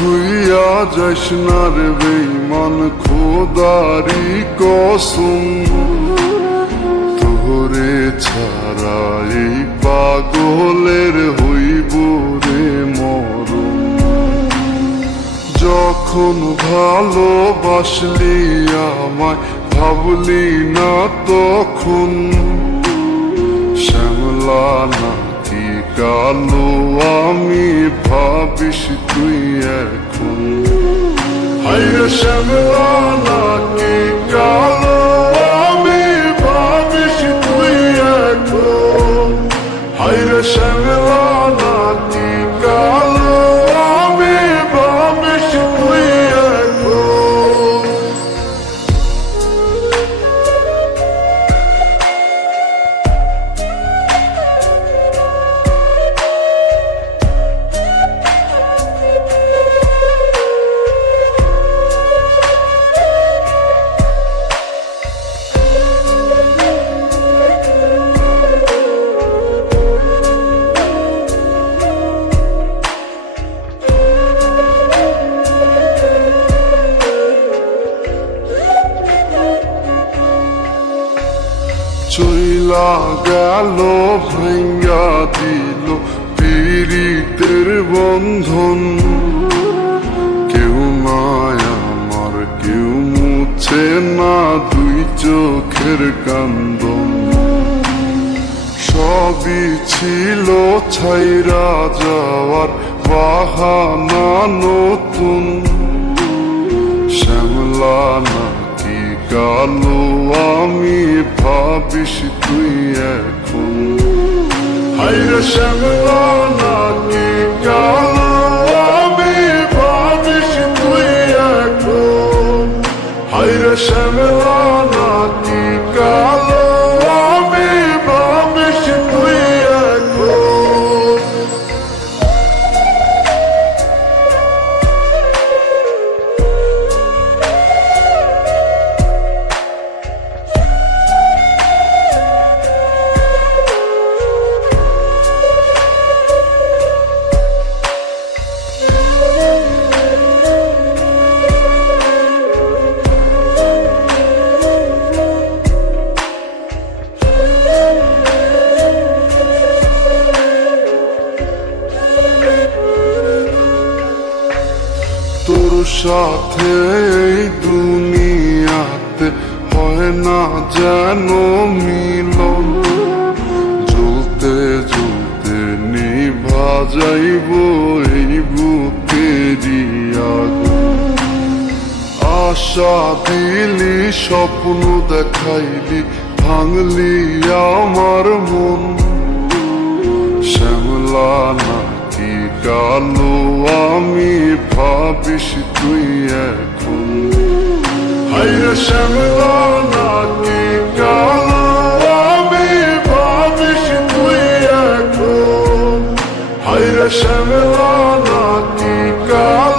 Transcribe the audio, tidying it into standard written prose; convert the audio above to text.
ছুইয়া যাস না রে বেঈমান খোদারি কসম, তোরে ছাড়া এই পাগলের হইব রে মরণ। যখন ভালোবাসলি আমায় ভাবলি না তখন, শ্যামলা নাকি কালো আমি ভাবিস তুই এখন। হায়রে শ্যামলা নাকি কালো আমি ভাবিস তুই এখন। হায়রে শ্যামলা নাকি কালো আমি ভাবিস তুই এখন। চইলা গেল ভাঙ্গা দিল পীড়িতের বন্ধন, কেউ নাই আমার কেউ মুছে না দুই চোখের কান্দন। সবই ছিল ছাইরা যাওয়ার বাহানা নতুন, শ্যামলা নাকি কালো আমি ভাবিস তুই এখন। হায়রে শ্যামলা নাকি কালো আমি ভাবিস তুই এখন। হায়রে শ্যামলা নাকি কালো আমি ভাবিস তুই এখন। তোর সাথে এই দুনিয়াতে হয় না যেন মিলন, জ্বলতে জ্বলতে নিভা যাইব এই বুকেরই আগুন। আশা দিলি স্বপ্ন দেখাইলি ভাঙলি আমার মন, শ্যামলা নাকি কালো আমি ভাবিস তুই এখন। হায়রে শ্যামলা নাকি কালো আমি ভাবিস তুই এখন। হায়রে শ্যামলা নাকি কালো